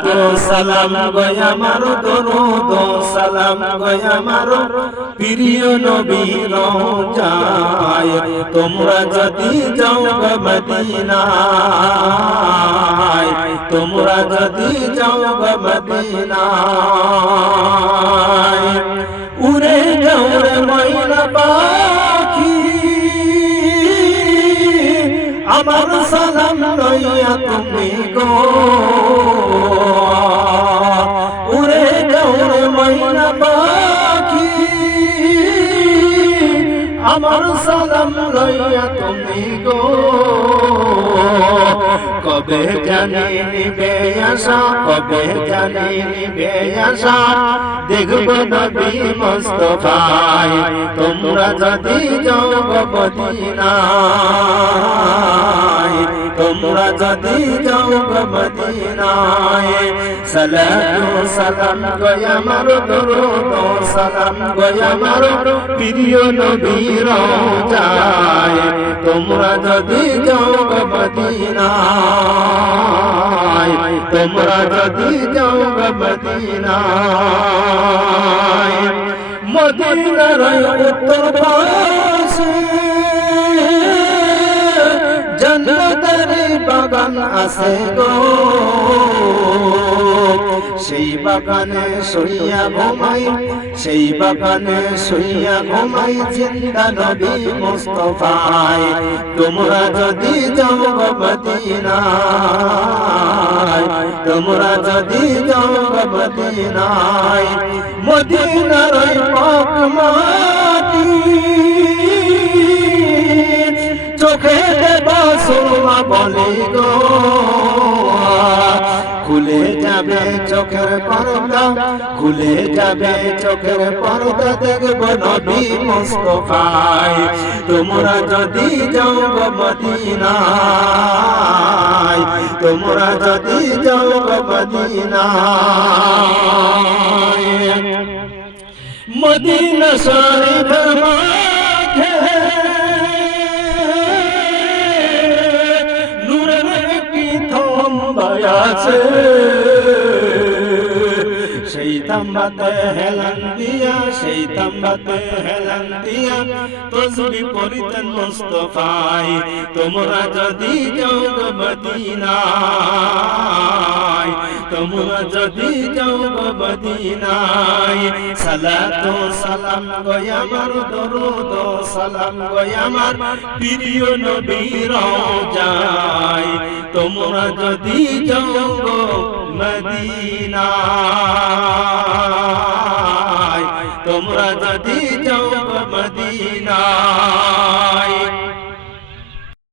তো সালাম গয় আমার দরুদ সালাম গয় আমার প্রিয় নবী রওজায় তোমরা যদি যাও গো মদিনায় তোমরা যদি যাও গো মদিনায় উড়ে যাও রে ময়না পাখি আমার সালাম লইয়া তুমি গো উড়ে যাও রে ময়না পাখি আমার সালাম লইয়া তুমি গো কবে জানি নিবে আশা কবে জানি নিবে আশা দেখব নবী মুস্তাফায় তোমরা যদি যাও গো মদিনায় তোমরা যদি যাও গো মদিনায় সালাতু সালাম গয় আমার দরুদ সালাম গয় আমার প্রিয় নবী রওজায় তোমরা যদি যাও গো মদিনায় তোমরা যদি যাও গো মদিনায় মদিনার উত্তর পাশে জান্নাতের বাগান আছে গো সেই বাগানে শুইয়া ঘুমাই সেই বাগানে শুইয়া ঘুমাই জিন্দা নবী মুস্তাফায় তোমরা যদি যাও গো মদিনায় তোমরা যদি যাও গো মদিনায় মদিনার পাক মাটি চোখে দেবা সুরমা বলে গো খুলে যাবে চোখের পর্দা খুলে যাবে চোখের পর্দা দেখব নবী মুস্তাফায় তোমরা যদি যাও গো মদিনায় তোমরা যদি যাও গো মদিনায় মদিনা শরীফের মাঝে নূরের একটি থাম্বা আছে সেই তাম্বাতে হেলান দিয়া সেই তাম্বাতে হেলান দিয়া তসবিহ পড়িতেন মুস্তাফায় তোমরা যদি যাও গো মদিনায় তোমরা যদি যাও গো মদিনায় সালাতু সালাম গয় আমার দরুদ সালাম গয় আমার প্রিয় নবী রওজায় তোমরা যদি যাও গো মদিনায় তোমরা যদি যাও গো মদিনায়